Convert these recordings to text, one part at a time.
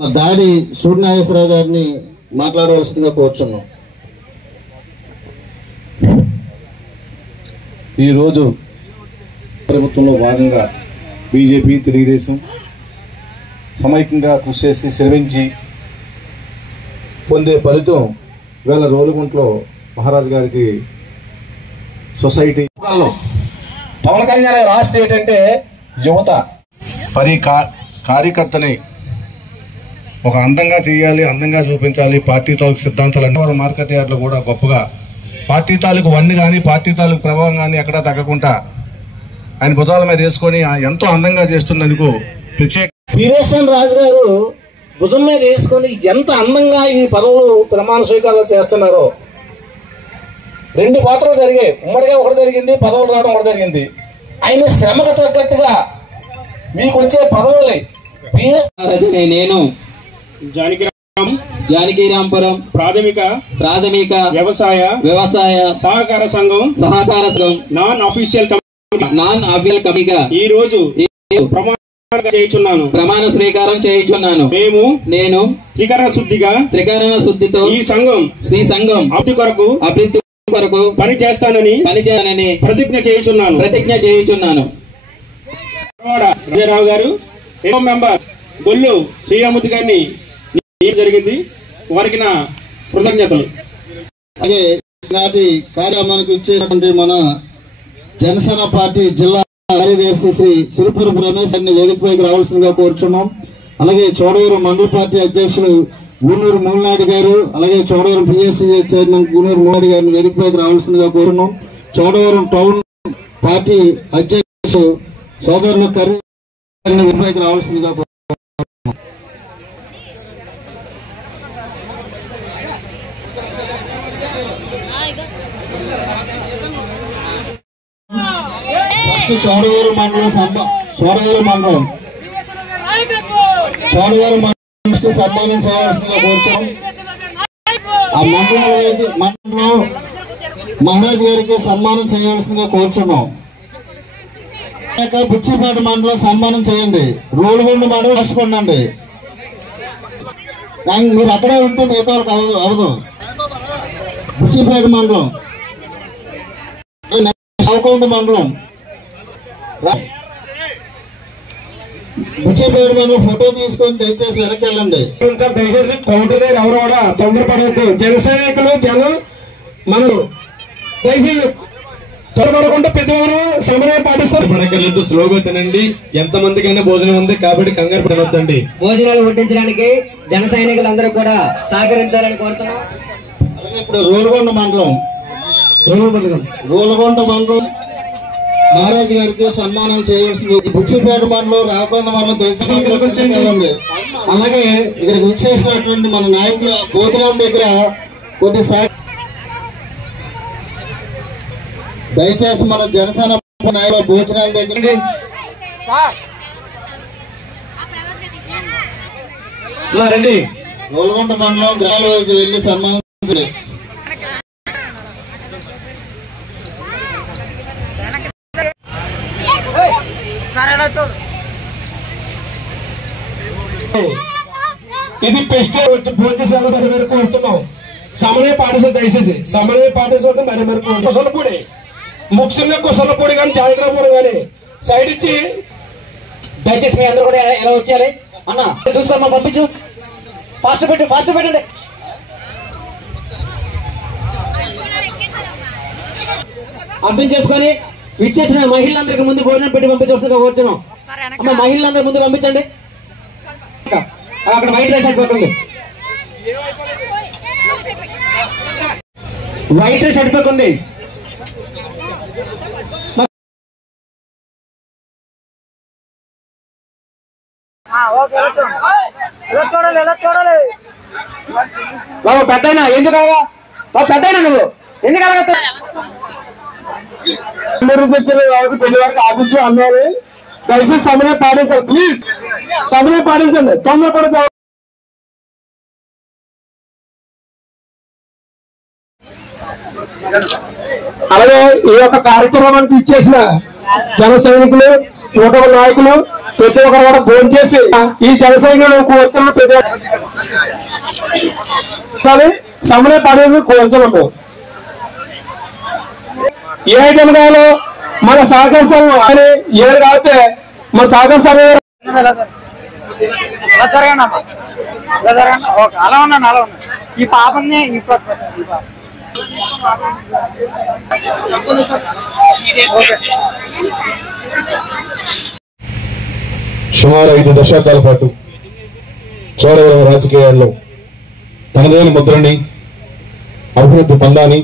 దాడి సూర్యనాగేశ్వరరావు గారిని మాట్లాడవలసిందిగా కోరుచున్నాం. ఈరోజు ప్రభుత్వంలో భాగంగా బీజేపీ తెలుగుదేశం సమైక్యంగా కృషి చేసి శ్రమించి పొందే ఫలితం ఇవాళ రోలుగుంట్లో మహారాజు గారికి సొసైటీ పవన్ కళ్యాణ్ రాష్ట్ర ఏంటంటే యువత కార్యకర్తని ఒక అందంగా చేయాలి, అందంగా చూపించాలి. పార్టీ తాలూకు సిద్ధాంతాలు అంటే వారు మార్కెట్ యార్డ్లో కూడా గొప్పగా పార్టీ తాలూకు వన్ని కానీ పార్టీ తాలూకు ప్రభావం కానీ ఎక్కడ తగ్గకుండా ఆయన భుజాల మీద వేసుకొని ఎంతో అందంగా చేస్తున్నందుకు ప్రత్యేక పివిఎస్ఎన్ రాజు గారు భుజం మీద వేసుకొని ఎంత అందంగా ఈ పదవులు ప్రమాణ స్వీకారాలు చేస్తున్నారో. 2 పాత్రలు జరిగాయి, ఉమ్మడిగా ఒకటి జరిగింది, పదవులు రావడం ఒకటి జరిగింది. ఆయన శ్రమకు తగ్గట్టుగా మీకు వచ్చే పదవుల్ని నేను జానకిరాంపురం ప్రాథమిక వ్యవసాయ సహకార సంఘం నాన్ అఫీషియల్ కమిటీగా ఈ రోజు ప్రమాణ స్వీకారం చేయుచున్నాను. నేను త్రికరణ శుద్ధితో ఈ సంఘం అభివృద్ధి కొరకు పని చేస్తానని ప్రతిజ్ఞ చేయుచున్నాను. విజయరావు గారు మెంబర్ గొల్లు శ్రీరామూర్తి గారిని జరిగింది, వారికి నా కృతజ్ఞతలు. అలాగే నాటి కార్యక్రమానికి ఇచ్చేటువంటి మన జనసేన పార్టీ జిల్లా కార్యదర్శి శ్రీ సిరిపురపు రమేష్ గారిని వేదికపైకి రావాల్సిందిగా కోరుచున్నాం. అలాగే చోడవరం మండల పార్టీ అధ్యక్షులు గూనూరు మూలనాయుడు గారు, అలాగే చోడవరం పిఎస్సీ చైర్మన్ గూనూరు మూలనాయుడు గారిని వేదికపైకి రావాల్సిందిగా కోరుతున్నాం. చోడవరం టౌన్ పార్టీ అధ్యక్షులు సోదరులు కర్రీ వేదికపైకి రావాల్సిందిగా కోరుతున్నాం. చోడవరం మండలం సన్మానం చేయవలసిందిగా కోరుచాం. ఆ మండలం మహారాజ్ గారికి సన్మానం చేయవలసిందిగా కోరుచున్నాం. బుచ్చిపేట మండలం సన్మానం చేయండి. రోలుగుండ మండలం రాసుకోండి. మీరు అక్కడే ఉంటే మిగతా వాళ్ళకి అవదు. బుచ్చిపేట మండలం, చౌకొండ మండలం, బుచ్చిపేట మండలం ఫోటో తీసుకొని దయచేసి వెనక్కి వెళ్ళండి. దయచేసి కౌంటర్ దగ్గర ఎవరు కూడా తొందరపడవద్దు. జనసైనికులు జనం మనం దయచేసి త్వరపడకుండా పెద్దవారు సమన్వయం పాటిస్తారు. పడకలేదు, స్లోగా తినండి. ఎంత మందికైనా భోజనం ఉంది కాబట్టి కంగారు తినొద్దండి. భోజనాలు వడ్డించడానికి జన సైనికులందరూ కూడా సహకరించాలని కోరుతున్నాం. అలాగే ఇప్పుడు రోలుగొండ మండలం మహారాజు గారికి సన్మానాలు చేయవలసింది. బుచ్చిపేట మండలం, రాకొండ మండలం, దేశండి. అలాగే ఇక్కడికి వచ్చేసినటువంటి మన నాయకుల భోజనాల దగ్గర కొద్ది దయచేసి మన జనసేన నాయకుల భోజనాల దగ్గర రండి. రోలుగొండ మండలం గ్రామాల వైపు వెళ్లి సన్మానించండి. ఇది పెస్ట్ భోజనాలు మరి మేరకు వస్తున్నాం. సమన్వయ పాఠశాల దయచేసి సమన్వయ పాఠశాల మరి మేరకు కుసలపూడి ముఖ్యంగా కుసలపూడి కానీ చాయకరాపూడి కానీ సైడ్ ఇచ్చి దయచేసి మీ అందరూ కూడా ఎలా వచ్చేయాలి అన్న చూసుకోమ్మా, పంపించు. ఫాస్ట్ పెట్టండి. అర్థం చేసుకొని ఇచ్చేసిన మహిళలందరికీ ముందు భోజనం పెట్టి పంపించవలసిందిగా కోరుచున్నాం. అమ్మ మహిళలందరూ ముందు పంపించండి. అక్కడ వైట్ రైస్ అడిపోతుంది. వైట్ రైస్ అడిపోతుంది. బాబు పెద్దయినా ఎందుకు కాగా బాబు పెద్దయినా నువ్వు ఎందుకు అలాగ పెళ్లి వరకు ఆపించు అన్నారు. దయచేసి సమయం పాటించాలి. ప్లీజ్ సమయం పాటించండి. తొందరపడతావు. అలాగే ఈ యొక్క కార్యక్రమానికి ఇచ్చేసిన జన సైనికులు, యువత నాయకులు ప్రతి ఒక్కరు కూడా ఫోన్ చేసి ఈ జనసైన్యులు కోరుతున్న ప్రతి సమయ పడేది కోరుతున్నాము. ఏ ఐటమ్ కావాలో మన సహకార సంఘం అని ఏడు కాకపోతే మన సహకార సంఘం అలా ఉన్నాను ఈ పాపని సుమారు 5 దశాబ్దాల పాటు చోడవరం రాజకీయాల్లో తనదైన ముద్రని, అభివృద్ధి పందాన్ని,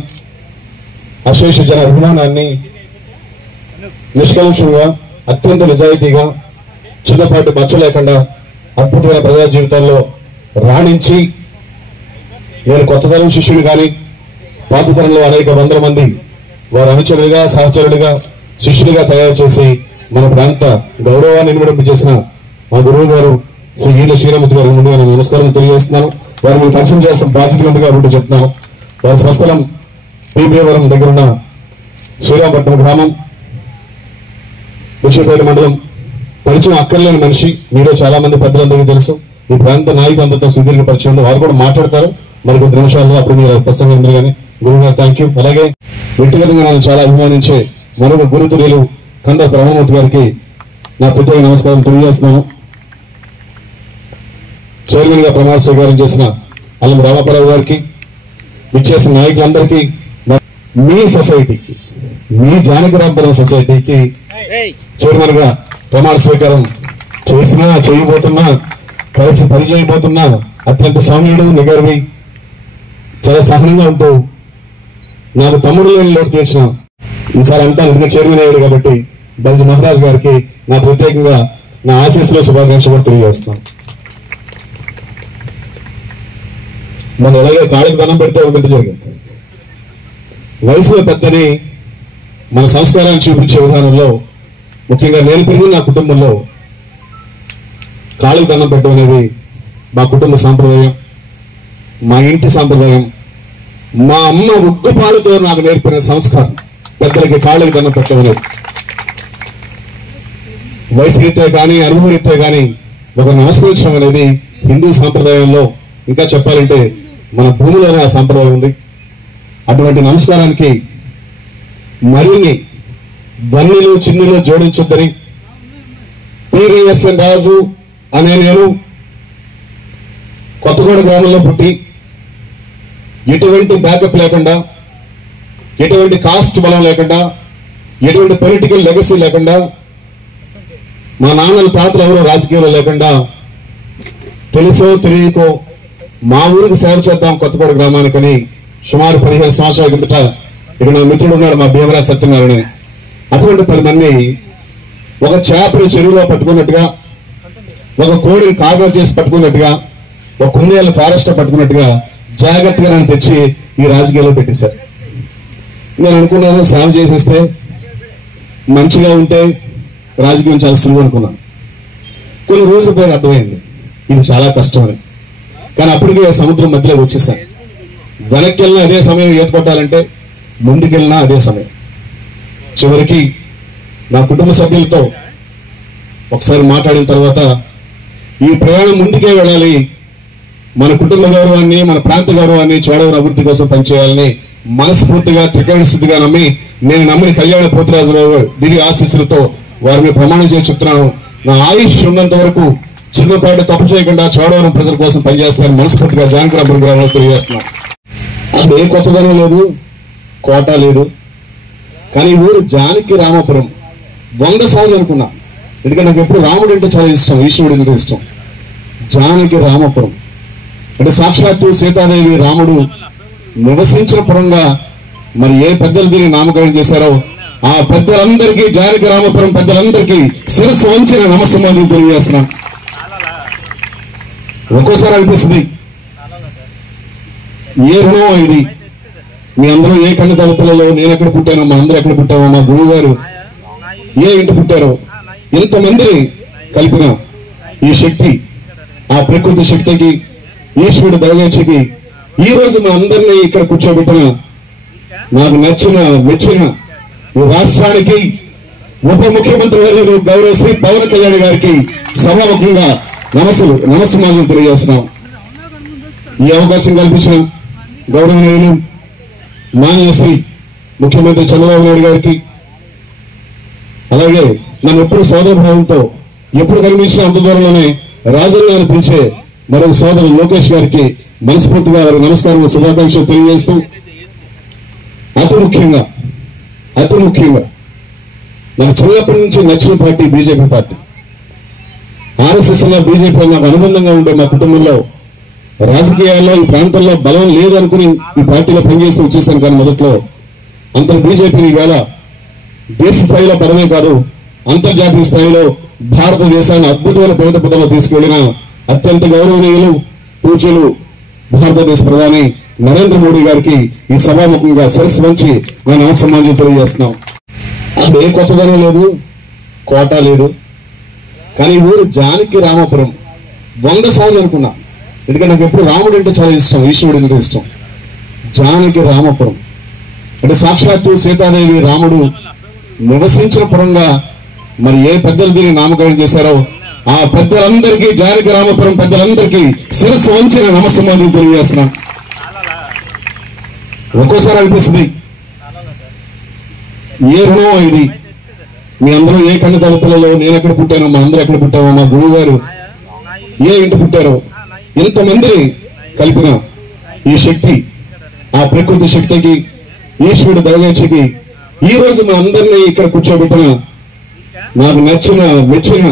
అశేష జన అభిమానాన్ని నిష్కలంషంగా, అత్యంత నిజాయితీగా, చిన్నపాటి మచ్చ లేకుండా అద్భుతమైన ప్రజా జీవితాల్లో రాణించి నేను కొత్త తరం శిష్యుడు కానీ పాత తరంలో అనేక వందల మంది వారి అనుచరులుగా, సహచరుడిగా, శిష్యుడిగా తయారు చేసి మన ప్రాంత గౌరవాన్ని ఇనుమడింపజేసిన మా గురువు గారు శ్రీ ఈల శ్రీరామూర్తి గారికి ముందుగా నేను నమస్కారం తెలియజేస్తున్నాను. వారు మీరు పరిచయం చేయాల్సిన బాధ్యత ఉంది కాబట్టి చెప్తున్నాను. వారి స్వస్థలం పీపీవరం దగ్గరున్న శ్రీరామపట్నం గ్రామం, ఉచ్చిపేట మండలం. పరిచయం అక్కర్లేని మనిషి, మీలో చాలా మంది పెద్దలందరికీ తెలుసు. ఈ ప్రాంత నాయకులందరితో సుదీర్ఘ పరిచయం ఉంది. వారు కూడా మాట్లాడతారు మరి కొద్ది నిమిషాల్లో, అప్పుడు మీరు ప్రసంగం కానీ. గురువు గారు థ్యాంక్ యూ. అలాగే వ్యక్తిగతంగా నన్ను చాలా అభిమానించే మరొక గురుతులు కంద బ్రహ్మమూర్తి గారికి నా ప్రత్యేక నమస్కారం తెలియజేస్తున్నాను. చైర్మన్ గా ప్రమాణ స్వీకారం చేసిన అల్లం రామాపరావు గారికి, విచ్చేసిన నాయకులందరికీ, మీ సొసైటీకి, మీ జానకిరాంపురం సొసైటీకి చైర్మన్ గా ప్రమాణ స్వీకారం చేసినా, చేయబోతున్నా, కలిసి పనిచేయబోతున్నా అత్యంత సౌమ్యుడు, నిగర్వి, చాలా సహనంగా ఉంటూ నాకు తమ్ముడు లేని లోటు తీర్చిన ఈసారి అంటాను, ఎందుకంటే చైర్మన్ అయ్యాడు కాబట్టి, బల్జి మహారాజ్ గారికి నా ప్రత్యేకంగా నా ఆశీస్సులో శుభాకాంక్షలు కూడా తెలియజేస్తున్నాను. మనం అలాగే కాళ్ళకి దండం పెడితే ఒక వింత జరిగింది. వయసులో పెద్దని మన సంస్కారాన్ని చూపించే విధానంలో, ముఖ్యంగా నేను పెరిగిన నా కుటుంబంలో కాళ్ళకి దండం పెట్టడం అనేది మా కుటుంబ సాంప్రదాయం, మా ఇంటి సాంప్రదాయం. మా అమ్మ ఉగ్గుపాలతో నాకు నేర్పిన సంస్కారం పెద్దలకి కాళ్ళకి దండం పెట్టడం అనేది. వయసు రీత్యా కానీ, అనుభవ రీత్యా కానీ ఒక నమస్కరించడం అనేది హిందూ సాంప్రదాయంలో, ఇంకా చెప్పాలంటే మన భూమిలోనే ఆ సాంప్రదాయం ఉంది. అటువంటి నమస్కారానికి మరిన్ని వన్నెలు చిన్నులు జోడించొద్దని టీవీఎస్ఎన్ రాజు అనే నేను కొత్తగూడ గ్రామంలో పుట్టి, ఎటువంటి బ్యాకప్ లేకుండా, ఎటువంటి కాస్ట్ బలం లేకుండా, ఎటువంటి పొలిటికల్ లెగసీ లేకుండా, మా నాన్నల తాతలు ఎవరో రాజకీయంలో లేకుండా, తెలుసో తెలియకో మా ఊరికి సేవ చేద్దాం కొత్తగూడ గ్రామానికని సుమారు 15 సంవత్సరాల కిందట ఇక్కడ నా మిత్రుడు ఉన్నాడు, మా భీమరాజ్ సత్యనారాయణ. అటువంటి 10 మంది ఒక చేపను చెరువులో పట్టుకున్నట్టుగా, ఒక కోడిని కాగా చేసి పట్టుకున్నట్టుగా, ఒక కుందేళ్ళ ఫారెస్ట్ పట్టుకున్నట్టుగా జాగ్రత్తగా నన్ను తెచ్చి ఈ రాజకీయాల్లో పెట్టేశారు. నేను అనుకున్నాను, సేవ చేసేస్తే మంచిగా ఉంటే రాజకీయం చాలా సులువు అనుకున్నాను. కొన్ని రోజుల పేరు అర్థమైంది ఇది చాలా కష్టమని. కానీ అప్పటికే సముద్రం మధ్యలో వచ్చేసాను. వెనక్కి వెళ్ళినా అదే సమయం ఈత కొట్టాలంటే, ముందుకెళ్ళినా అదే సమయం. చివరికి నా కుటుంబ సభ్యులతో ఒకసారి మాట్లాడిన తర్వాత ఈ ప్రయాణం ముందుకే వెళ్ళాలి, మన కుటుంబ గౌరవాన్ని, మన ప్రాంత గౌరవాన్ని, చోడవరం అభివృద్ధి కోసం పనిచేయాలని మనస్ఫూర్తిగా, త్రికరణ శుద్ధిగా నమ్మి, నేను నమ్మిన కళ్యాణ పోతురాజురావు దివ్య ఆశీస్సులతో వారిని ప్రమాణం చేసి చెప్తున్నాను. నా ఆయుష్ ఉన్నంత వరకు చిన్నపాటి తప్పు చేయకుండా చోడవరం ప్రజల కోసం పనిచేస్తానని మనస్ఫూర్తిగా జానకిరాంపురం గ్రామంలో తెలియజేస్తున్నాను. అక్కడ ఏ కొత్తదనం లేదు, కోట లేదు. కానీ ఊరు జానకి రామాపురం 100 సార్లు అనుకున్నా, ఎందుకంటే నాకు ఎప్పుడు రాముడు అంటే చాలా ఇష్టం, ఈశ్వరుడు అంటే ఇష్టం. జానకి రామాపురం అంటే సాక్షాత్తు సీతాదేవి, రాముడు నివసించిన పురంగా మరి ఏ పెద్దలు దీన్ని నామకరణం చేశారో ఆ పెద్దలందరికీ, జానకి రామాపురం పెద్దలందరికీ శిరస్సు వంచిన నమస్సమాధి తెలియజేస్తున్నాను. ఒక్కోసారి అనిపిస్తుంది ఏ రుణం ఇది, మీ అందరూ ఏ కన్న తలుపులలో, నేను ఎక్కడ పుట్టానో, మా అందరూ ఎక్కడ పుట్టామో, మా గురువు గారు ఏ ఇంటి పుట్టారో, ఇంతమందిని కలిపిన ఈ శక్తి, ఆ ప్రకృతి శక్తికి, ఈశ్వరుడు దైవేచ్ఛకి ఈ రోజు మా అందరినీ ఇక్కడ కూర్చోబెట్టిన, నాకు నచ్చిన మెచ్చిన ఈ రాష్ట్రానికి, ఉప ముఖ్యమంత్రి వర్యులు గౌరవ శ్రీ పవన్ కళ్యాణ్ గారికి సభాముఖంగా నమస్కారాలు తెలియజేస్తున్నాం. ఈ అవకాశం కల్పించిన గౌరవనీయులు మాన్య శ్రీ ముఖ్యమంత్రి చంద్రబాబు నాయుడు గారికి, అలాగే నన్ను ఎప్పుడు సోదరభావంతో ఎప్పుడు కనిపించిన అంత దూరంలోనే రాజన్న అని పిలిచే మరో సోదరు లోకేష్ గారికి మనస్ఫూర్తిగా వారి నమస్కారం శుభాకాంక్షలు తెలియజేస్తూ, అతి ముఖ్యంగా నాకు చిన్నప్పటి నుంచి నచ్చిన పార్టీ బీజేపీ పార్టీ. ఆర్ఎస్ఎస్ లో బీజేపీ నాకు అనుబంధంగా ఉండే మా కుటుంబంలో రాజకీయాల్లో ఈ ప్రాంతంలో బలం లేదనుకుని ఈ పార్టీలో పనిచేస్తూ వచ్చేసాను. కానీ మొదట్లో అంత బీజేపీని ఈవేళ దేశ స్థాయిలో పదమే కాదు, అంతర్జాతీయ స్థాయిలో భారతదేశాన్ని అద్భుతమైన ప్రగతి పదంలో తీసుకెళ్లిన అత్యంత గౌరవనీయులు పూజ్యులు భారతదేశ ప్రధాని నరేంద్ర మోడీ గారికి ఈ సభాముఖంగా శిరస్సు వంచి నా నమస్కారం తెలియజేస్తున్నాం. అక్కడ ఏ కొత్తదనం లేదు, కోట లేదు. కానీ ఈ ఊరు జానకి రామాపురం 100 సార్లు అనుకున్నా. ఎందుకంటే నాకు ఎప్పుడు రాముడు అంటే చాలా ఇష్టం, ఈశ్వరుడు అంటే ఇష్టం. జానకి రామాపురం అంటే సాక్షాత్తు సీతాదేవి రాముడు నివసించిన పురంగా మరి ఏ పెద్దలు దీన్ని నామకరణం చేశారో ఆ పెద్దలందరికీ, జానకి రామాపురం పెద్దలందరికీ శిరస్సు వంచిన నమస్కారం తెలియజేస్తున్నాం. ఒక్కోసారి అనిపిస్తుంది ఏ రుణం ఇది, మీ అందరూ ఏ కన్న తలుపులలో నేను ఎక్కడ పుట్టానో, మా అందరూ ఎక్కడ పుట్టామో, మా గురువు గారు ఏ ఇంటి పుట్టారో, ఇంతమందిని కలిపిన ఈ శక్తి, ఆ ప్రకృతి శక్తికి, ఈశ్వరుడు దయచేకి ఈ రోజు మా అందరినీ ఇక్కడ కూర్చోబెట్టిన నాకు మెచ్చిన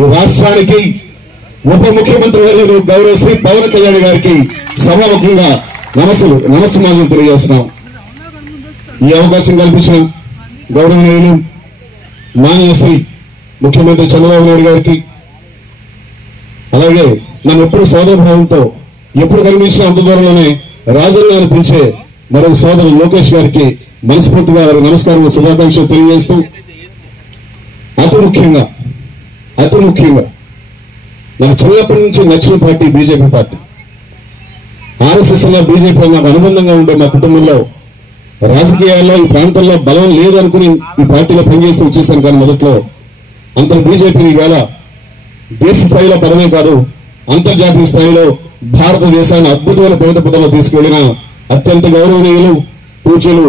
ఈ రాష్ట్రానికి ఉప ముఖ్యమంత్రి వర్యులు గౌరవ శ్రీ పవన్ కళ్యాణ్ గారికి సభాముఖంగా నమస్కారాలు తెలియజేస్తున్నాం. ఈ అవకాశం కల్పించిన గౌరవనీయులు మాన్య శ్రీ ముఖ్యమంత్రి చంద్రబాబు నాయుడు గారికి, అలాగే నన్ను ఎప్పుడు సోదరభావంతో ఎప్పుడు కనిపించిన అంత దూరంలోనే రాజన్న అని పిలిచే మరో సోదరు లోకేష్ గారికి మనస్ఫూర్తిగా వారి నమస్కారం శుభాకాంక్షలు తెలియజేస్తూ, అతి ముఖ్యంగా నాకు చిన్నప్పటి నుంచి నచ్చిన పార్టీ బీజేపీ పార్టీ. ఆర్ఎస్ఎస్ లో బీజేపీ నాకు అనుబంధంగా ఉండే మా కుటుంబంలో రాజకీయాల్లో ఈ ప్రాంతంలో బలం లేదనుకుని ఈ పార్టీలో పనిచేస్తూ వచ్చేసాను. కానీ మొదట్లో అంత బీజేపీని ఈవేళ దేశ స్థాయిలో పదమే కాదు, అంతర్జాతీయ స్థాయిలో భారతదేశాన్ని అద్భుతమైన ప్రగతి పదంలో తీసుకెళ్లిన అత్యంత గౌరవనీయులు పూజ్యులు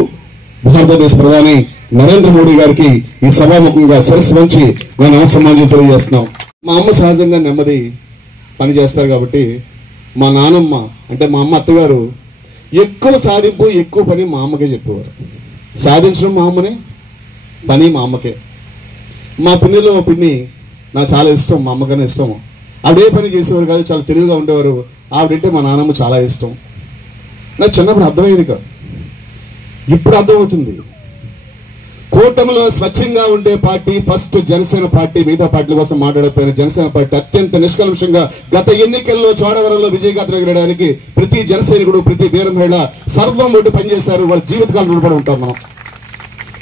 భారతదేశ ప్రధాని నరేంద్ర మోడీ గారికి ఈ సభాముఖంగా శిరస్సు వంచి నా నమస్కారం తెలియజేస్తున్నాం. మా అమ్మ సహజంగా నెమ్మది పని చేస్తారు కాబట్టి మా నానమ్మ అంటే మా అమ్మ అత్తగారు ఎక్కువ సాధింపు ఎక్కువ పని మా అమ్మకే చెప్పేవారు. సాధించడం మా అమ్మనే, పని మా అమ్మకే. మా పిన్నిలో మా పిన్ని నాకు చాలా ఇష్టం, మా అమ్మకన్నా ఇష్టం. ఆవిడే పని చేసేవారు కాదు, చాలా తెలివిగా ఉండేవారు. ఆవిడంటే మా నాన్నమ్మ చాలా ఇష్టం. నాకు చిన్నప్పుడు అర్థమయ్యేది కాదు, ఇప్పుడు అర్థమవుతుంది. కూటమిలో స్వచ్ఛంగా ఉండే పార్టీ ఫస్ట్ జనసేన పార్టీ. మిగతా పార్టీల కోసం మాట్లాడకపోయిన జనసేన పార్టీ అత్యంత నిష్కల్మషంగా గత ఎన్నికల్లో చోడవరంలో విజయగాథ ఎగరడానికి ప్రతి జనసైనికుడు, ప్రతి వీర మహిళ సర్వం ఒడ్డు పనిచేశారు. వాళ్ళ జీవితకాలం రుణపడి ఉంటాం. మనం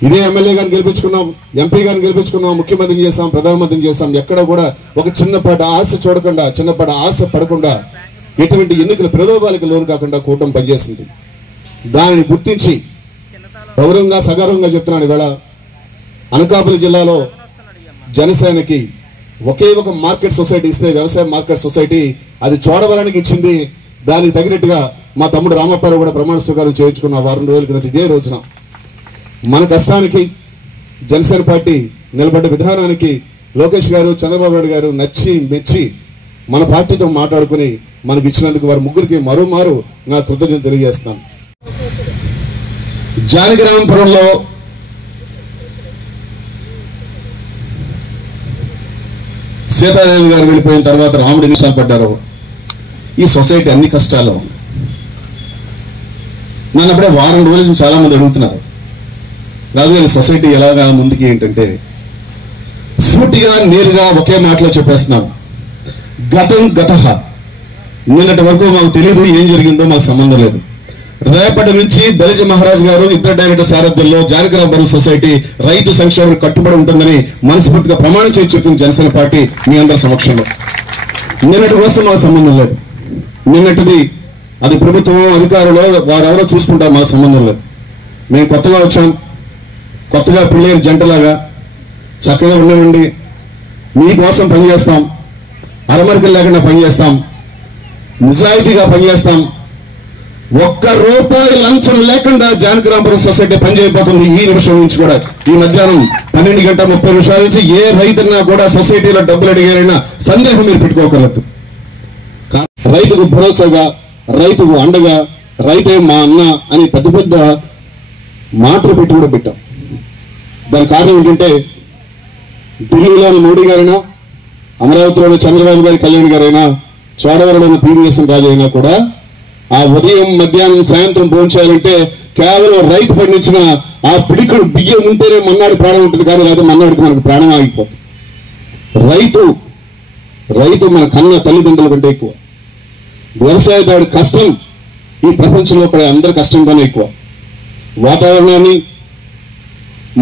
ఇదే ఎమ్మెల్యే గారిని గెలిపించుకున్నాం, ఎంపీ గారిని గెలిపించుకున్నాం, ముఖ్యమంత్రిని చేశాం, ప్రధానమంత్రిని చేశాం. ఎక్కడ కూడా ఒక చిన్నపాటి ఆశ చూడకుండా, చిన్నపాటి ఆశ పడకుండా, ఎటువంటి ఎన్నికల ప్రలోభాలకు లోను కాకుండా కూటమి పనిచేసింది. దానిని గుర్తించి గౌరవంగా సగౌరవంగా చెప్తున్నాను. ఇవాళ అనకాపల్లి జిల్లాలో జనసేనకి ఒకే ఒక మార్కెట్ సొసైటీ ఇస్తే, వ్యవసాయ మార్కెట్ సొసైటీ, అది చోడవరానికి ఇచ్చింది. దానికి తగినట్టుగా మా తమ్ముడు రామప్పారావు కూడా ప్రమాణ స్వీకారం చేయించుకున్న వారం రోజుల కిందట ఇదే రోజున మన కష్టానికి జనసేన పార్టీ నిలబడ్డ విధానానికి లోకేష్ గారు, చంద్రబాబు నాయుడు గారు నచ్చి మెచ్చి మన పార్టీతో మాట్లాడుకుని మనకి ఇచ్చినందుకు వారి ముగ్గురికి మరోమారు నా కృతజ్ఞతలు తెలియజేస్తున్నాను. జానకిరామపురంలో సీతాదేవి గారు వెళ్ళిపోయిన తర్వాత రాముడు ఎన్ని కష్టాలు పడ్డారో, ఈ సొసైటీ అన్ని కష్టాలు. నన్ను అప్పుడే వారం రోజుల నుంచి చాలా మంది అడుగుతున్నారు, రాజుగారి సొసైటీ ఎలాగా ముందుకి ఏంటంటే, సూటిగా నేరుగా ఒకే మాటలో చెప్పేస్తున్నాను. గతః నిన్నటి వరకు మాకు తెలియదు, ఏం జరిగిందో మాకు సంబంధం లేదు. రేపటి నుంచి బలిజ మహారాజ్ గారు ఇద్దరు డైరెక్టర్ సారథ్యంలో జానకిరామపురం సొసైటీ రైతు సంక్షేమం కట్టుబడి ఉంటుందని మనస్ఫూర్తిగా ప్రమాణం చేసి చెప్తుంది జనసేన పార్టీ మీ అందరి సమక్షంలో. నిన్నటి కోసం మాకు సంబంధం లేదు. నిన్నటిది అది ప్రభుత్వం, అధికారులు, వారెవరో చూసుకుంటారు, మాకు సంబంధం లేదు. మేము కొత్తగా వచ్చాం, కొత్తగా పిల్లేరు జంటలాగా చక్కగా ఉండవండి, మీకోసం పనిచేస్తాం, అరమరికలు లేకుండా పనిచేస్తాం, నిజాయితీగా పనిచేస్తాం, ఒక్క రూపాయి లంచం లేకుండా జానకిరాంపురం సొసైటీ పనిచేయబోతుంది. ఈ నిమిషం నుంచి కూడా ఈ మధ్యాహ్నం 12:30 నుంచి ఏ రైతున్నా కూడా సొసైటీలో డబ్బులు అడిగారైనా సందేహం మీరు పెట్టుకోగలదు. రైతుకు భరోసాగా, రైతుకు అండగా, రైతే మా అన్న అని పెద్ద పెద్ద మాటలు పెట్టి కూడా పెట్టాం. దాని కారణం ఏంటంటే ఢిల్లీలోని మోడీ గారైనా, అమరావతిలోని చంద్రబాబు గారి కళ్యాణ్ గారైనా, చోడవరంలోని పివిఎస్ఎన్ రాజు అయినా కూడా ఆ ఉదయం మధ్యాహ్నం సాయంత్రం భోంచేయాలంటే కేవలం రైతు పండించిన ఆ పిడికడు బియ్యం ఉంటేనే మన్నాడు ప్రాణం ఉంటుంది, కానీ లేదా మన్నాడికి మనకు ప్రాణం ఆగిపోతుంది. రైతు మన కన్న తల్లిదండ్రుల కంటే ఎక్కువ. వ్యవసాయదారుడి కష్టం ఈ ప్రపంచంలో పడే అందరి కష్టంగానే ఎక్కువ. వాతావరణాన్ని,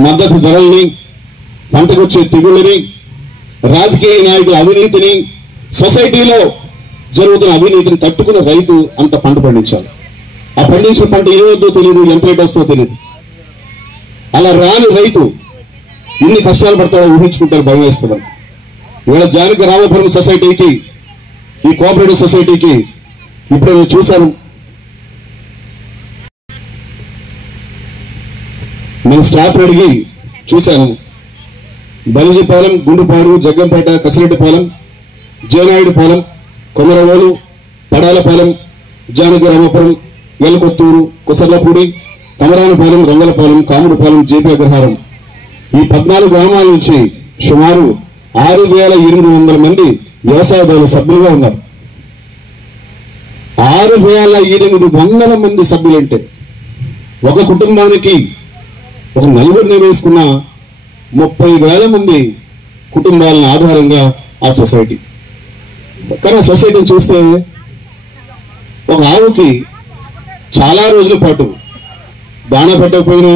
మద్దతు ధరల్ని, పంటకొచ్చే తెగుళ్ళని, రాజకీయ నాయకుల అవినీతిని, సొసైటీలో జరుగుతున్న అవినీతిని తట్టుకున్న రైతు అంత పంట పండించాలి. ఆ పండించిన పంట ఏమవుతుందో తెలియదు, ఎంత రేట్ వస్తుందో తెలియదు. అలా రాని రైతు ఇన్ని కష్టాలు పడతాడో ఊహించుకుంటారు, భయం వేస్తుందని. ఇవాళ జానకి రామపురం సొసైటీకి, ఈ కోఆపరేటివ్ సొసైటీకి ఇప్పుడు నేను చూశాను, మన స్టాఫ్ అడిగి చూశాను. బలిజిపాలెం, గుండుపాడు, జగ్గంపేట, కసిరెడ్డిపాలెం, జేనాయుడుపాలెం, కొమరవోలు, పడాలపాలెం, జానకి రామపురం, ఎలకొత్తూరు, కుసర్లపూడి, తమరానపాలెం, రంగలపాలెం, కాముడుపాలెం, జేపీ అగ్రహారం, ఈ 14 గ్రామాల నుంచి సుమారు 6,800 మంది వ్యవసాయదారులు సభ్యులుగా ఉన్నారు. 6,800 మంది సభ్యులంటే ఒక కుటుంబానికి ఒక నలుగురిని వేసుకున్న 30,000 మంది కుటుంబాలను ఆధారంగా ఆ సొసైటీ. కానీ ఆ సొసైటీని చూస్తే ఒక ఆవుకి చాలా రోజుల పాటు దాణా పెట్టకపోయినా,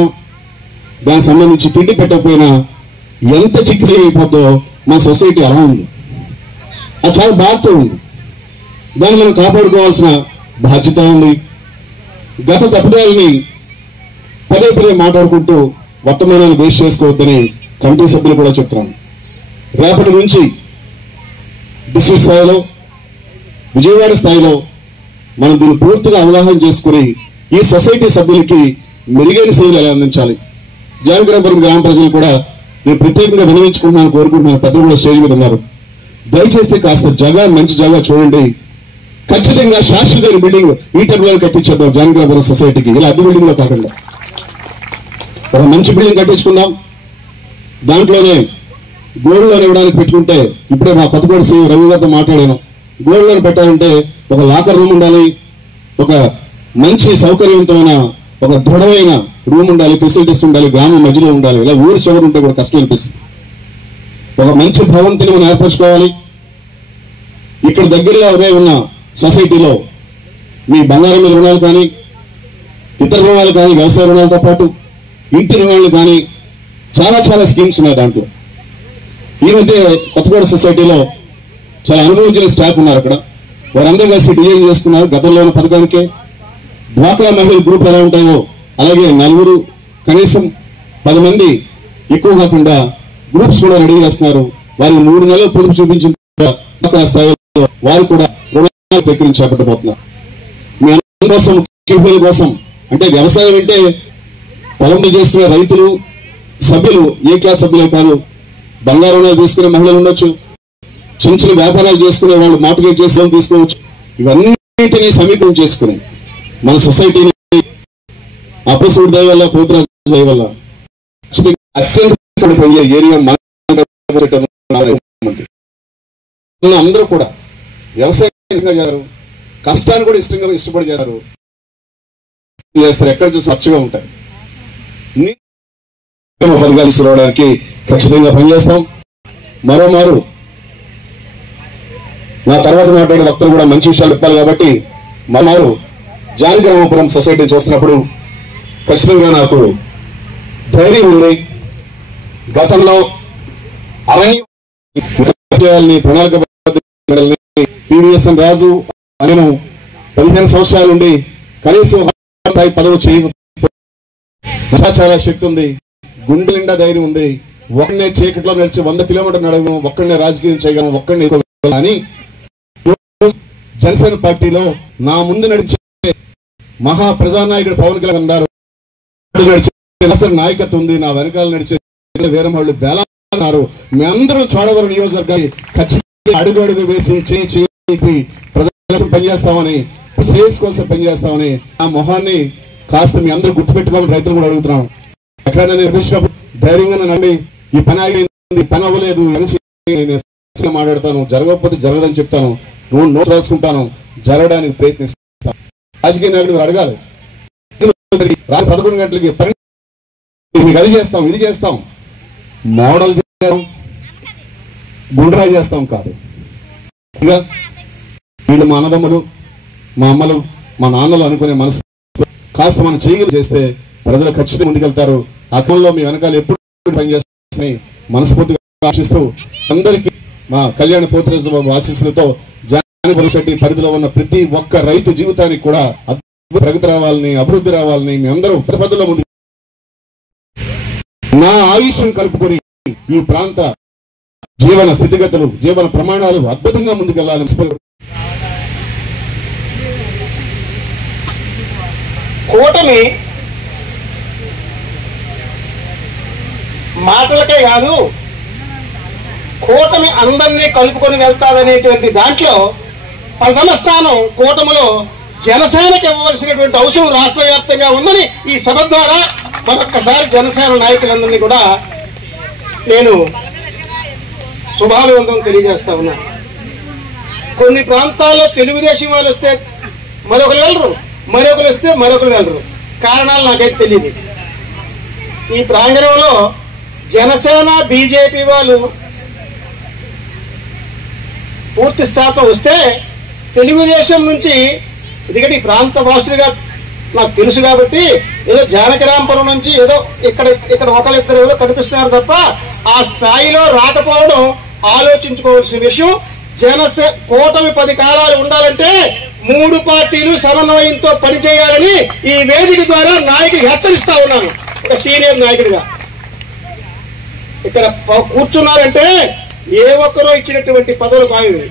దానికి సంబంధించి తిండి పెట్టకపోయినా ఎంత చికిత్స అయిపోద్దో మన సొసైటీ అలా ఉంది. అది చాలా బాధతో ఉంది. దాన్ని మనం కాపాడుకోవాల్సిన బాధ్యత ఉంది. గత తప్పుదాలని పదే పదే మాట్లాడుకుంటూ వర్తమానాన్ని వేస్ట్ చేసుకోవద్దని కమిటీ సభ్యులు కూడా చెప్తున్నాను. రేపటి నుంచి డిస్ట్రిక్ట్ స్థాయిలో, విజయవాడ స్థాయిలో మనం దీన్ని పూర్తిగా అవగాహన చేసుకుని ఈ సొసైటీ సభ్యులకి మెరుగైన సేవలు ఎలా అందించాలి. జానకిరాంపురం గ్రామ ప్రజలు కూడా నేను ప్రత్యేకంగా వినియోగించుకుంటున్నాను, కోరుకుంటున్నాను. పెద్దలు కూడా స్టేజ్ మీద ఉన్నారు. దయచేసి కాస్త మంచి జాగా చూడండి. ఖచ్చితంగా శాశ్వతమైన బిల్డింగ్ ఈ టర్మ్లో కట్టించేద్దాం జానకిరాంపురం సొసైటీకి. ఇలా అద్దె బిల్డింగ్ లో కాకుండా ఒక మంచి బిల్డింగ్ కట్టించుకుందాం. దాంట్లోనే గోల్డ్ లోన్ ఇవ్వడానికి పెట్టుకుంటే, ఇప్పుడే మా కొత్తగూడ శ్రీ రవి గారితో మాట్లాడాను. గోల్డ్ లోన్ పెట్టాలంటే ఒక లాకర్ రూమ్ ఉండాలి, ఒక మంచి సౌకర్యవంతమైన ఒక దృఢమైన రూమ్ ఉండాలి, ఫెసిలిటీస్ ఉండాలి, గ్రామం మధ్యలో ఉండాలి. ఇలా ఊరి చివరి ఉంటే కూడా కష్టం అనిపిస్తుంది. ఒక మంచి భవంతిని మనం ఏర్పరచుకోవాలి. ఇక్కడ దగ్గరలో అవే ఉన్న సొసైటీలో మీ బంగారం మీద రుణాలు కానీ, ఇతర రుణాలు కానీ, వ్యవసాయ రుణాలతో పాటు ఇంటి రుణాలు కానీ చాలా చాలా స్కీమ్స్ ఉన్నాయి దాంట్లో. ఈ మధ్య కొత్తగూడ సొసైటీలో చాలా అనుభవించిన స్టాఫ్ ఉన్నారు. అక్కడ వారందరూ కలిసి డిజైన్ చేసుకున్నారు. గతంలో ఉన్న పథకానికే డ్వాక్రా మహిళల గ్రూప్ ఎలా ఉంటాయో అలాగే నలుగురు, కనీసం 10 మంది ఎక్కువ కాకుండా గ్రూప్స్ కూడా రెడీ చేస్తున్నారు. వారికి 3 నెలలు పొదుపు చూపించిన డ్వాక్రా స్థాయిలో వారు కూడా రుణాలు ప్రక్రియ చేపట్టబోతున్నారు. మీ అందరి కోసం, ముఖ్యమైన కోసం, అంటే వ్యవసాయం అంటే పొలం చేసుకునే రైతులు సభ్యులు ఏ క్లాస్ సభ్యులే కాదు. బంగారు రుణాలు తీసుకునే మహిళలు ఉండొచ్చు, చిన్న చిన్న వ్యాపారాలు చేసుకునే వాళ్ళు మార్టిగేజ్ చేసి లోన్ తీసుకోవచ్చు. ఇవన్నిటినీ సమీకరణ చేసుకుని మన సొసైటీని అప్పసూడి దయ వల్ల, పోతురాజు దయ వల్ల అత్యంత పనిచేయ ఏరియా అందరూ కూడా వ్యవసాయం చేస్తారు, కష్టాన్ని కూడా ఇష్టపడి చేస్తారు. ఎక్కడ చూసి ఖర్చుగా ఉంటాయి. పథకాలు తీసుకురావడానికి ఖచ్చితంగా పనిచేస్తాం. మరోమారు నా తర్వాత మాట్లాడే వక్తలు కూడా మంచి విషయాలు చెప్పాలి కాబట్టి మరోమారు జానకిరామపురం సొసైటీ చూస్తున్నప్పుడు ఖచ్చితంగా నాకు ధైర్యం ఉంది. గతంలో అరణ్యాలని ప్రణాళిక పివిఎస్ఎన్ రాజు నేను 15 సంవత్సరాల నుండి కనీసం పదవి చేయ చాలా శక్తి ఉంది, గుండె నిండా ధైర్యం ఉంది. ఒక్కడనే చీకట్లో నడిచి 100 కిలోమీటర్లు నడవడం, ఒక్కడనే రాజకీయం చేయగలం, ఒక్కడనే అని జనసేన పార్టీలో నా ముందు నడిచే మహా ప్రజానాయకుడు పవన్ కళ్యాణ్ ఉన్నారు, నాయకత్వం ఉంది, నా వెనకాల నడిచే వేరే వాళ్ళు వేలాన్నారు. మీ అందరూ చోడవరం నియోజకవర్గాన్ని ఖచ్చితంగా అడుగు అడుగు వేసి చేసి ప్రజల కోసం పనిచేస్తామని, శ్రేయస్ కోసం పనిచేస్తామని ఆ మొహాన్ని కాస్త మీ అందరూ గుర్తుపెట్టుకోవాలని రైతులు కూడా అడుగుతున్నాం. ఎక్కడైనా నేను పిలిచినప్పుడు ధైర్యంగా నండి, ఈ పని ఆగింది, పని అవ్వలేదు అని మాట్లాడతాను, జరగకపోతే జరగదని చెప్తాను, నువ్వు నోట్స్ రాసుకుంటాను, జరగడానికి ప్రయత్నిస్తాను. రాజకీయ నాయకుడు అడగాలి, 11 గంటలకి మీకు అది చేస్తాం ఇది చేస్తాం, మోడల్ చేస్తాం, గుండ్రాయి చేస్తాం కాదు. ఇక వీళ్ళు మా అన్నదమ్ములు, మా అమ్మలు, మా నాన్నలు అనుకునే మనసు కాస్త మనం చేయగలి చేస్తే ప్రజలు ఖచ్చితంగా ముందుకెళ్తారు. ఆ క్రమంలో మీ వెనకాల ఎప్పుడు పనిచేస్తామని మనస్ఫూర్తిగా ఆశిస్తూ అందరికీ మా కళ్యాణ పోతురాజు బాబు ఆశీస్సులతో జానపల్లి పరిధిలో ఉన్న ప్రతి ఒక్క రైతు జీవితానికి కూడా ప్రగతి రావాలని, అభివృద్ధి రావాలని మీ అందరూ పద్ధతిలో ముందు నా ఆయుష్యం కలుపుకొని ఈ ప్రాంత జీవన స్థితిగతులు, జీవన ప్రమాణాలు అద్భుతంగా ముందుకెళ్లాలని. కూటమి మాటలకే కాదు, కూటమి అందరినీ కలుపుకొని వెళ్తాదనేటువంటి దాంట్లో ప్రథమ స్థానం కూటమిలో జనసేనకి ఇవ్వవలసినటువంటి అవసరం రాష్ట్ర వ్యాప్తంగా ఉందని ఈ సభ ద్వారా మరొక్కసారి జనసేన నాయకులందరినీ కూడా నేను శుభాభివందనం తెలియజేస్తా ఉన్నాను. కొన్ని ప్రాంతాల్లో తెలుగుదేశం వాళ్ళు వస్తే మరొకరు వెళ్ళరు, మరొకరు వస్తే మరొకరు వెళ్ళరు. కారణాలు నాకైతే తెలియదు. ఈ ప్రాంగణంలో జనసేన బీజేపీ వాళ్ళు పూర్తి స్థాయిలో వస్తే తెలుగుదేశం నుంచి, ఎందుకంటే ఈ ప్రాంత వాసులుగా నాకు తెలుసు కాబట్టి ఏదో జానకిరాంపురం నుంచి ఏదో ఇక్కడ ఒకరిద్దరు ఏదో కనిపిస్తున్నారు తప్ప ఆ స్థాయిలో రాకపోవడం ఆలోచించుకోవాల్సిన విషయం. కూటమి 10 కాలాలు ఉండాలంటే 3 పార్టీలు సమన్వయంతో పనిచేయాలని ఈ వేదిక ద్వారా నాయకుడికి హెచ్చరిస్తా ఉన్నాను. ఒక సీనియర్ నాయకుడిగా ఇక్కడ కూర్చున్నారంటే ఏ ఒక్కరో ఇచ్చినటువంటి పదవులు కావు.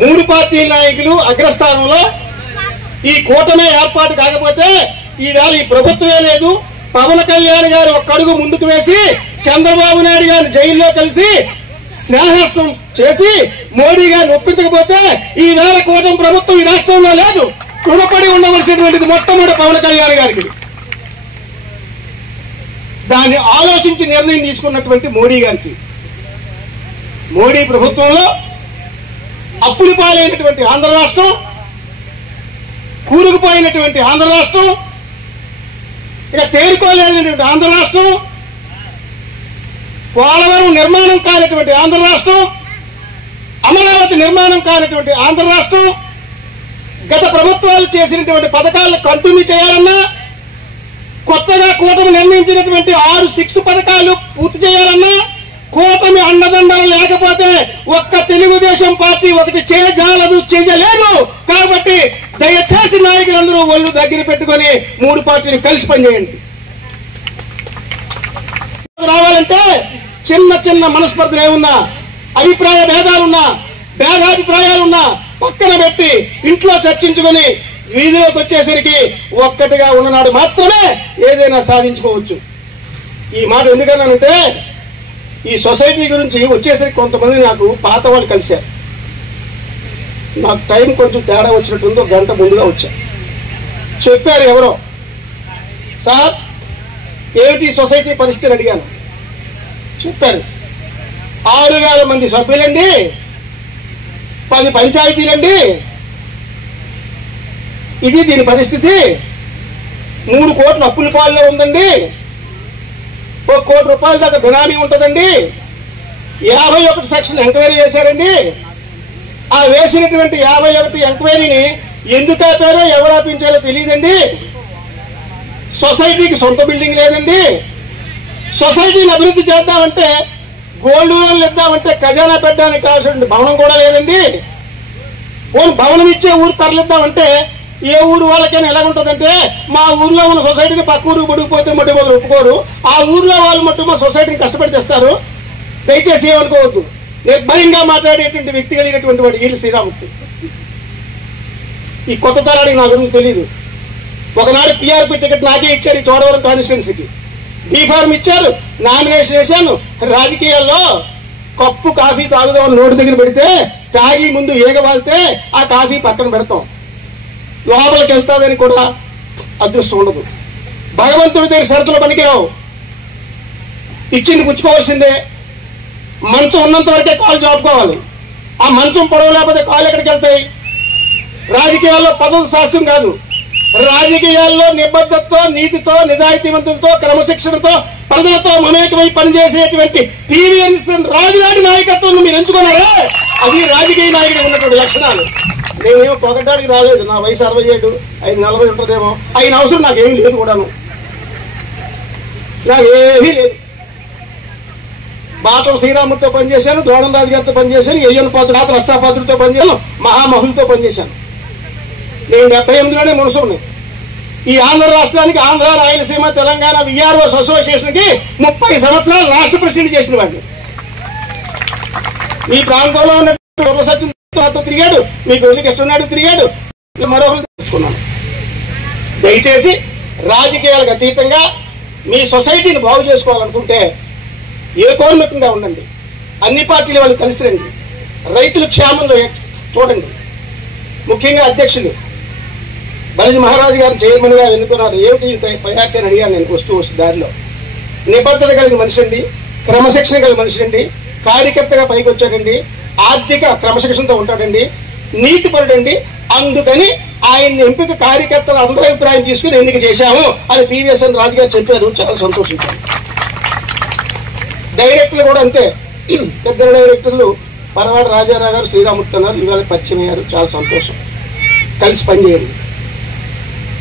3 పార్టీల నాయకులు అగ్రస్థానంలో ఈ కూటమి ఏర్పాటు కాకపోతే ఈవేళ ఈ ప్రభుత్వమే లేదు. పవన్ కళ్యాణ్ గారు ఒక్క అడుగు ముందుకు వేసి చంద్రబాబు నాయుడు గారిని జైల్లో కలిసి స్నేహస్తం చేసి మోడీ గారిని ఒప్పించకపోతే ఈవేళ కూటమి ప్రభుత్వం ఈ రాష్ట్రంలో లేదు. రుణపడి ఉండవలసినటువంటిది మొట్టమొదటి పవన్ కళ్యాణ్ గారికి. దాన్ని ఆలోచించి నిర్ణయం తీసుకున్నటువంటి మోడీ గారికి, మోడీ ప్రభుత్వంలో అప్పులు పాలైనటువంటి ఆంధ్ర రాష్ట్రం, కూరుకుపోయినటువంటి ఆంధ్ర రాష్ట్రం, ఇక తేరుకోలేనటువంటి ఆంధ్ర రాష్ట్రం, పోలవరం నిర్మాణం కానటువంటి ఆంధ్ర రాష్ట్రం, అమరావతి నిర్మాణం కానటువంటి ఆంధ్ర రాష్ట్రం, గత ప్రభుత్వాలు చేసినటువంటి పథకాలను కంటిన్యూ చేయాలన్నా, కొత్తగా కూటమి నిర్ణయించినటువంటి 6 6 పథకాలు పూర్తి చేయాలన్నా, కూటమి అండదండలు లేకపోతే ఒక్క తెలుగుదేశం పార్టీ ఒకటి చేయజాలదు, చేయలేదు. కాబట్టి దయచేసి నాయకులందరూ ఒళ్ళు దగ్గర పెట్టుకొని 3 పార్టీలు కలిసి పనిచేయండి. రావాలంటే చిన్న చిన్న మనస్పర్ధలు ఏమున్నా, అభిప్రాయ భేదాలున్నా, భేదాభిప్రాయాలున్నా పక్కన పెట్టి ఇంట్లో చర్చించుకొని వీధిలోకి వచ్చేసరికి ఒక్కటిగా ఉన్ననాడు మాత్రమే ఏదైనా సాధించుకోవచ్చు. ఈ మాట ఎందుకన్నానంటే ఈ సొసైటీ గురించి వచ్చేసరికి కొంతమంది నాకు పాత వాళ్ళు కలిశారు. నాకు టైం కొంచెం తేడా వచ్చినట్టుంది, 1 గంట ముందుగా వచ్చా. చెప్పారు ఎవరో, సార్ ఏమిటి సొసైటీ పరిస్థితి అడిగాను. చెప్పారు 6,000 మంది సభ్యులండి, 10 పంచాయతీలండి, ఇది దీని పరిస్థితి, 3 కోట్ల అప్పుల పాల్లో ఉందండి, 1 కోటి రూపాయల దాకా బినామీ ఉంటుందండి, 51 సెక్షన్ ఎంక్వైరీ వేశారండి. ఆ వేసినటువంటి 51 ఎంక్వైరీని ఎందుకు ఆపారో ఎవరు ఆపించారో తెలియదండి. సొసైటీకి సొంత బిల్డింగ్ లేదండి. సొసైటీని అభివృద్ధి చేద్దామంటే, గోల్డ్ లోన్లు ఇద్దామంటే ఖజానా పెట్టడానికి కావాల్సిన భవనం కూడా లేదండి. పోనీ భవనం ఇచ్చే ఊరు తరలిద్దామంటే ఏ ఊరు వాళ్ళకైనా ఎలాగుంటుందంటే మా ఊర్లో ఉన్న సొసైటీని పక్క ఊరు ముడిగిపోతే మొట్టమొదలు ఒప్పుకోరు, ఆ ఊర్లో వాళ్ళు మట్టు మా సొసైటీని కష్టపడి తెస్తారు. దయచేసి ఏమనుకోవద్దు, నిర్భయంగా మాట్లాడేటువంటి వ్యక్తి కలిగినటువంటి వాడు ఈలు శ్రీరామూర్తి. ఈ కొత్త తరానికి నా గురించి తెలియదు. ఒకనాడు పిఆర్పి టికెట్ నాకే ఇచ్చారు ఈ చోడవరం కాన్స్టిట్యున్సీకి, బీఫార్మ్ ఇచ్చారు, నామినేషన్ వేశాను. రాజకీయాల్లో కప్పు కాఫీ తాగుదామని నోటి దగ్గర పెడితే తాగి ముందు ఏగవాళ్తే ఆ కాఫీ పక్కన పెడతాం, లోపలికి వెళ్తాదని కూడా అదృష్టం ఉండదు. భగవంతుడి దగ్గర షరతులు పనికిరావు, ఇచ్చింది పుచ్చుకోవాల్సిందే. మంచం ఉన్నంత వరకే కాలు చాపుకోవాలి, ఆ మంచం పొడవు లేకపోతే కాలు ఎక్కడికి వెళ్తాయి? రాజకీయాల్లో పదవులు శాస్త్రం కాదు, రాజకీయాల్లో నిబద్ధతతో, నీతితో, నిజాయితీవంతులతో, క్రమశిక్షణతో, ప్రజలతో మమేకమై పనిచేసేటువంటి టీవీఎన్స్ రాజుగారి నాయకత్వం మీరు ఎంచుకున్నారా? అది రాజకీయ నాయకుడికి ఉన్నటువంటి లక్షణాలు. నేనేమో పొగడ్డానికి రాలేదు, నా వయసు 67, 40 ఉంటుందేమో. అయిన అవసరం నాకేమీ లేదు కూడాను, నాకేమీ లేదు. బాటల శ్రీరాముతో పనిచేశాను, ద్రోణం రాజు గారితో పనిచేశాను, ఎయ్యన్ పాత్రుడు రత్సాపాత్రుడితో పనిచేశాను, మహామహులతో పనిచేశాను. నేను 78లోనే మునసుని. ఈ ఆంధ్ర రాష్ట్రానికి ఆంధ్ర, రాయలసీమ, తెలంగాణ విఆర్ఓస్ అసోసియేషన్కి 30 సంవత్సరాలు రాష్ట్ర ప్రెసిడెంట్ చేసిన వాడిని. ఈ ప్రాంతంలో ఉన్న సత్యంతో తిరిగాడు, మీ గొల్లికి ఎట్టున్నాడు తిరిగాడు, మరొకరు తెలుసుకున్నాను. దయచేసి రాజకీయాలకు అతీతంగా మీ సొసైటీని బాగు చేసుకోవాలనుకుంటే ఏకోన్ముఖంగా ఉండండి, అన్ని పార్టీల వాళ్ళు కలిసి రండి, రైతుల క్షేమంలో చూడండి. ముఖ్యంగా అధ్యక్షులు బలజీ మహారాజు గారిని చైర్మన్గా ఎన్నుకున్నారు. ఏమిటి ఇంత ప్రయాక్తి అని అడిగాను నేను వస్తూ దారిలో. నిబద్ధత కలిగిన మనిషి అండి, క్రమశిక్షణ కలిగిన మనిషి అండి, కార్యకర్తగా పైకి వచ్చాడండి, ఆర్థిక క్రమశిక్షణతో ఉంటాడండి, నీతిపరుడండి. అందుకని ఆయన ఎంపిక కార్యకర్తల అందరి అభిప్రాయం తీసుకుని ఎన్నిక చేశాము అని పివిఎస్ఎన్ రాజు గారు చెప్పారు. చాలా సంతోషించాను. డైరెక్టర్లు కూడా అంతే, పెద్ద డైరెక్టర్లు పరవాడ రాజారావు గారు, శ్రీరామూర్తి గారు ఇవాళ పరిచయం అయ్యారు. చాలా సంతోషం, కలిసి పనిచేయండి.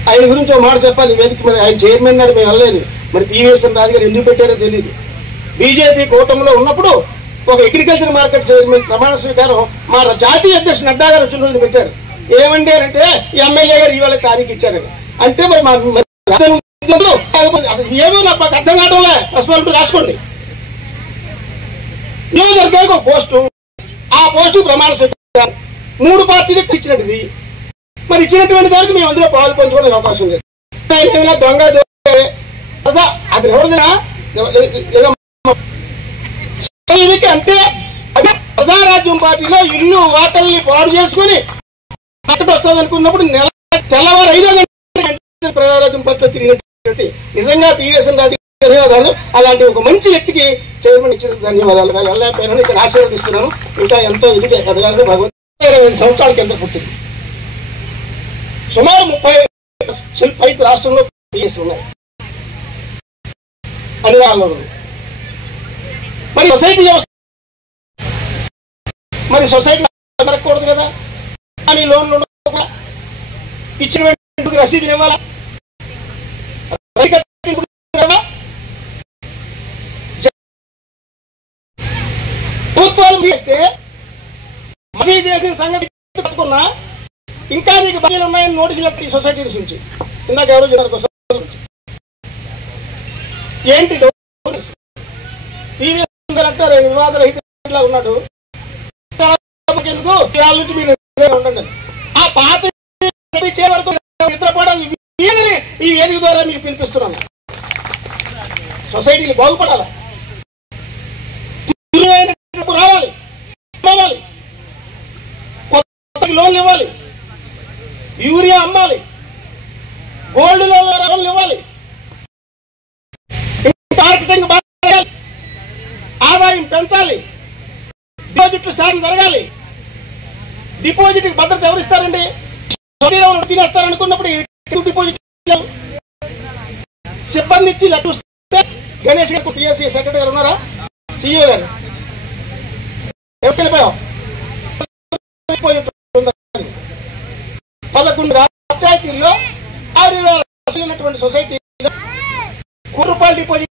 ఆయన గురించి ఒక మాట చెప్పాలి వేదిక మీద. ఆయన చైర్మన్ నాడు మేము వెళ్ళలేదు, మరి పివిఎస్ఎన్ రాజు గారు ఎందుకు పెట్టారో తెలియదు. బీజేపీ కూటమిలో ఉన్నప్పుడు ఒక అగ్రికల్చర్ మార్కెట్ చైర్మన్ ప్రమాణ స్వీకారం మా జాతీయ అధ్యక్షుడు నడ్డా గారు వచ్చిన రోజున పెట్టారు. ఏమండి అంటే ఈ ఎమ్మెల్యే గారు ఇవాళ తారీఖు ఇచ్చారని. అంటే మరి మా అసలు ఏమో నాకు అర్థం కావడంలే. రెస్పాన్సిబిలిటీ రాసుకోండి. నియోజకవర్గానికి ఒక పోస్టు, ఆ పోస్టు ప్రమాణ స్వీకారం 3 పార్టీలకు ఇచ్చినట్టుది. మరి ఇచ్చినటువంటి దానికి మేము అందులో పాలు పంచుకోవడానికి అవకాశం లేదు. ఏమైనా దొంగ అది ఎవరిదైనా అంటే ప్రజారాజ్యం పార్టీలో ఇల్లు వాకల్ని పాడు చేసుకుని అక్కడ వస్తుంది అనుకున్నప్పుడు తెల్లవారు 5 గంటల ప్రజారాజ్యం పార్టీలో తిరిగినటువంటి నిజంగా పివిఎస్ఎన్ రాజు ధన్యవాదాలు. అలాంటి ఒక మంచి వ్యక్తికి చైర్మన్ ఇచ్చిన ధన్యవాదాలు. వెళ్ళకపోయినా ఇక్కడ ఆశీర్వదిస్తున్నాను. ఇంకా ఎంతో ఇదిగా ఎదగాలని భగవంతుడు 25 సంవత్సరాల కింద పుట్టింది. సుమారు 30 రాష్ట్రంలో పిఎస్ ఉన్నాయి అన్ని రాళ్ళు. మరి సొసైటీ వ్యవస్థ మరి సొసైటీ జరగకూడదు కదా. కానీ లోన్లు ఇచ్చిన రసీదులు ఇవ్వాలా, ప్రభుత్వాలు చేస్తే మనీ చేసిన సంగతి తప్పుకున్నా ఇంకా నీకు బాధ్యతలు ఉన్నాయని నోటీసులు ఈ సొసైటీస్ నుంచి. ఇందాక ఎవరో చెప్పారు ఏంటి అంటారు వివాద రహిత ఉన్నాడు. ఎందుకు వాళ్ళ నుంచి మీరు ఉండండి. ఆ పాత వరకు నిద్రపోవడం ఈ వేదిక ద్వారా మీకు పిలిపిస్తున్నాను. సొసైటీలు బాగుపడాలి, రావాలి, అమ్మాలి, కొత్త లోన్లు ఇవ్వాలి, యూరియా అమ్మాలి, గోల్డ్ లోన్లు ఇవ్వాలి, మార్కెటింగ్ బాగా, ఆదాయం పెంచాలి, డిపాజిట్లు సాయం జరగాలి. డిపాజిట్ భద్రత ఎవరిస్తారండి? తినేస్తారనుకున్నప్పుడు డిపాజిట్ సిబ్బంది ఇచ్చి లెక్క గణేష్ గారు పిఎస్సీ సెక్రటరీ గారు ఉన్నారా, సిఇఓ గారు ఎవరికి వెళ్ళిపోయావు? 11 పంచాయతీల్లో 6,000 సొసైటీలో ₹1 డిపాజిట్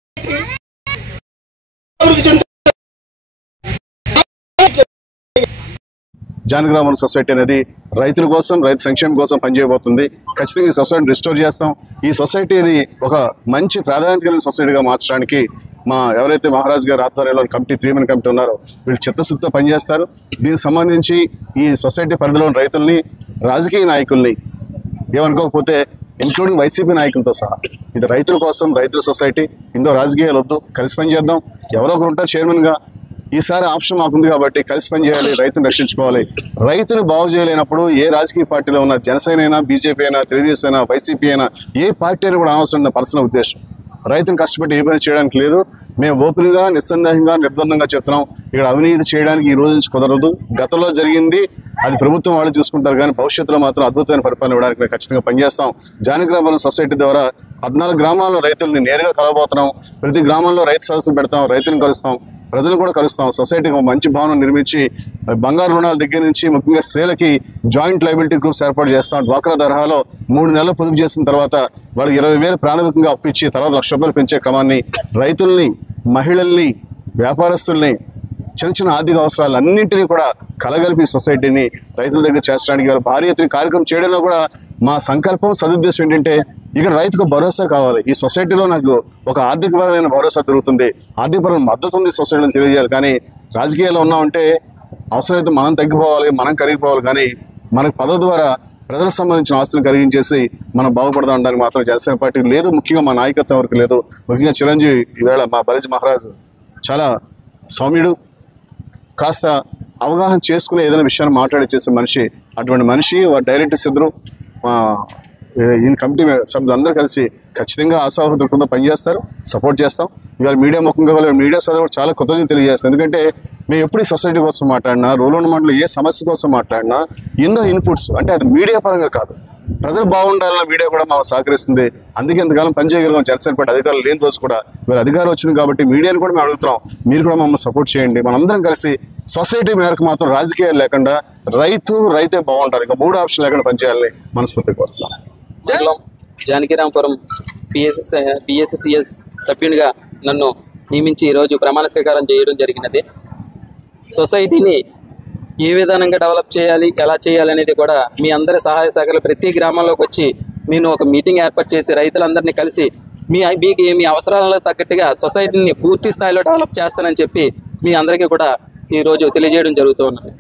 జానగ్రామం సొసైటీ అనేది రైతుల కోసం, రైతు సంక్షేమం కోసం పనిచేయబోతుంది. ఖచ్చితంగా ఈ సొసైటీని రిస్టోర్ చేస్తాం. ఈ సొసైటీని ఒక మంచి ప్రాధాన్యత కలిగిన సొసైటీగా మార్చడానికి మా ఎవరైతే మహారాజ్ గారి ఆధ్వర్యంలో కమిటీ 3 కమిటీ ఉన్నారో వీళ్ళు చిత్తశుద్ధితో పనిచేస్తారు. దీనికి సంబంధించి ఈ సొసైటీ పరిధిలోని రైతుల్ని, రాజకీయ నాయకుల్ని ఏమనుకోకపోతే ఇంక్లూడింగ్ వైసీపీ నాయకులతో సహా ఇది రైతుల కోసం, రైతుల సొసైటీ, ఇందులో రాజకీయాలు వద్దు, కలిసి పనిచేద్దాం. ఎవరో ఒకరు ఉంటారు చైర్మన్గా. ఈసారి ఆప్షన్ మాకుంది కాబట్టి కలిసి పనిచేయాలి, రైతును రక్షించుకోవాలి. రైతును బాగు చేయలేనప్పుడు ఏ రాజకీయ పార్టీలో ఉన్న జనసేన అయినా, బీజేపీ అయినా, తెలుగుదేశం అయినా, వైసీపీ అయినా ఏ పార్టీ అయినా కూడా అవసరం పర్సనల్ ఉద్దేశం. రైతును కష్టపడి ఏ పని చేయడానికి లేదు. మేము ఓపెన్గా, నిస్సందేహంగా, నిర్బంధంగా చెప్తున్నాం. ఇక్కడ అవినీతి చేయడానికి ఈ రోజు నుంచి కుదరదు. గతంలో జరిగింది అది ప్రభుత్వం వాళ్ళు చూసుకుంటారు, కానీ భవిష్యత్తులో మాత్రం అద్భుతమైన పరిపాలన ఇవ్వడానికి మేము ఖచ్చితంగా పనిచేస్తాం. జానగ్రామం సొసైటీ ద్వారా 14 గ్రామాల్లో రైతుల్ని నేరుగా కలవబోతున్నాం. ప్రతి గ్రామంలో రైతు సదస్సులు పెడతాం, రైతులను కలుస్తాం, ప్రజలు కూడా కలుస్తాం. సొసైటీకి ఒక మంచి భవనం నిర్మించి బంగారు రుణాల దగ్గర నుంచి ముఖ్యంగా స్త్రీలకి జాయింట్ లయబిలిటీ గ్రూప్స్ ఏర్పాటు చేస్తాం. డ్వాక్రా తరహాలో 3 నెలలు పొదుపు చేసిన తర్వాత వాళ్ళకి 20,000 ప్రాథమికంగా అప్పిచ్చి తర్వాత ₹1,00,000 పెంచే క్రమాన్ని రైతుల్ని, మహిళల్ని, వ్యాపారస్తుల్ని, చిన్న చిన్న ఆర్థిక అవసరాలన్నింటినీ కూడా కలగలిపి సొసైటీని రైతుల దగ్గర చేర్చడానికి భారీ ఎత్తున కార్యక్రమం చేయడంలో కూడా మా సంకల్పం, సదుద్దేశం ఏంటంటే ఇక్కడ రైతుకు భరోసా కావాలి. ఈ సొసైటీలో నాకు ఒక ఆర్థికపరమైన భరోసా దొరుకుతుంది, ఆర్థికపరమైన మద్దతు ఉంది సొసైటీని తెలియజేయాలి. కానీ రాజకీయాల్లో ఉన్నామంటే అవసరమైతే మనం తగ్గిపోవాలి, మనం కరిగిపోవాలి. కానీ మనకు పదవి ద్వారా ప్రజలకు సంబంధించిన ఆస్తులను కరిగించేసి మనం బాగుపడదాం అనడానికి మాత్రం జనసేన పార్టీ లేదు. ముఖ్యంగా మా నాయకత్వం వరకు లేదు. ముఖ్యంగా చిరంజీవి ఈవేళ మా బలిజ మహారాజ్ చాలా సౌమ్యుడు, కాస్త అవగాహన చేసుకునే ఏదైనా విషయాన్ని మాట్లాడి చేసే మనిషి. అటువంటి మనిషి డైరెక్టర్స్ ఇద్దరు ఈయన కమిటీ సభ్యులందరూ కలిసి ఖచ్చితంగా ఆశావాహ దృక్పథంతో పనిచేస్తారు, సపోర్ట్ చేస్తాం. ఇవాళ మీడియా ముఖంగా మీడియా సోదరులు కూడా చాలా కృతజ్ఞతలు తెలియజేస్తాం. ఎందుకంటే మేము ఎప్పుడు ఈ సొసైటీ కోసం మాట్లాడినా, రూరల్ మండలం ఏ సమస్య కోసం మాట్లాడినా ఎన్నో ఇన్పుట్స్, అంటే అది మీడియా పరంగా కాదు, ప్రజలు బాగుండాలన్న మీడియా కూడా మాకు సహకరిస్తుంది. అందుకే ఇంతకాలం పనిచేయగలిగాం. జనసేన పార్టీ అధికారులు లేని రోజు కూడా వీళ్ళ అధికారం వచ్చింది కాబట్టి మీడియాని కూడా మేము అడుగుతున్నాం, మీరు కూడా మమ్మల్ని సపోర్ట్ చేయండి. మనందరం కలిసి సొసైటీ మేరకు మాత్రం రాజకీయాలు లేకుండా రైతే బాగుంటారు. ఇంకా 3 ఆప్షన్ లేకుండా పనిచేయాలని మనస్ఫూర్తిగా కోరుతున్నాం. జానకిరాంపురం పిఎస్సిఎస్ సభ్యునిగా నన్ను నియమించి ఈరోజు ప్రమాణ స్వీకారం చేయడం జరిగినది. సొసైటీని ఏ విధానంగా డెవలప్ చేయాలి, ఎలా చేయాలి అనేది కూడా మీ అందరి సహాయ సహకారాలు ప్రతి గ్రామంలోకి వచ్చి నేను ఒక మీటింగ్ ఏర్పాటు చేసి రైతులందరినీ కలిసి మీకు మీ అవసరాలకు తగ్గట్టుగా సొసైటీని పూర్తి స్థాయిలో డెవలప్ చేస్తానని చెప్పి మీ అందరికీ కూడా ఈరోజు తెలియజేయడం జరుగుతూ ఉన్నది.